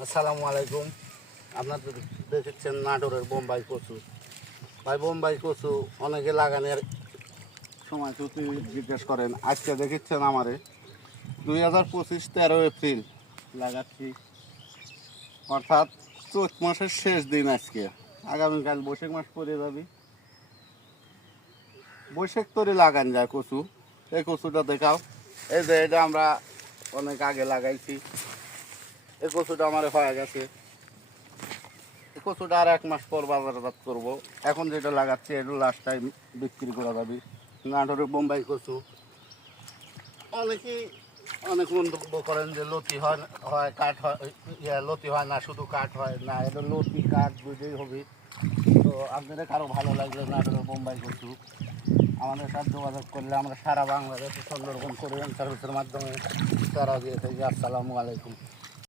আসসালামু আলাইকুম। আপনার দেখেছেন নাটোরের বোম্বাই কচু। ভাই, বোম্বাই কচু অনেকে লাগানোর সময় তো তিনি জিজ্ঞেস করেন, আজকে দেখেছেন আমারে? দুই হাজার পঁচিশ তেরো এপ্রিল লাগাচ্ছি। অর্থাৎ চৈত মাসের শেষ দিন আজকে। আগামীকাল বৈশাখ মাস পরে যাবি। বৈশাখ তরে লাগান যায় কচু। এই কচুটা দেখাও। এই যে এটা আমরা অনেক আগে লাগাইছি। এই কচুটা আমার হয়ে গেছে। এই কচুটা আর এক মাস পর বাজারজাত করব। এখন যেটা লাগাচ্ছি এটা লাস্ট টাইম বিক্রি করা যাবে। নাটোরের বোম্বাই কচু। অনেকেই, অনেক মন্তব্য করেন যে লতি হয় হয়, কাঠ হয়, ইয়া, লতি হয় না, শুধু কাঠ হয় না, এটা লতি, কাঠ দুটোই হবে। তো আপনাদের কারও ভালো লাগলে নাটোরের বোম্বাই কচু। আমাদের সাথে যোগাযোগ করলে আমরা সারা বাংলাদেশে সুন্দরবন কোরিয়ান সার্ভিসের মাধ্যমে তারা দিয়ে থাকি আসসালামু আলাইকুম।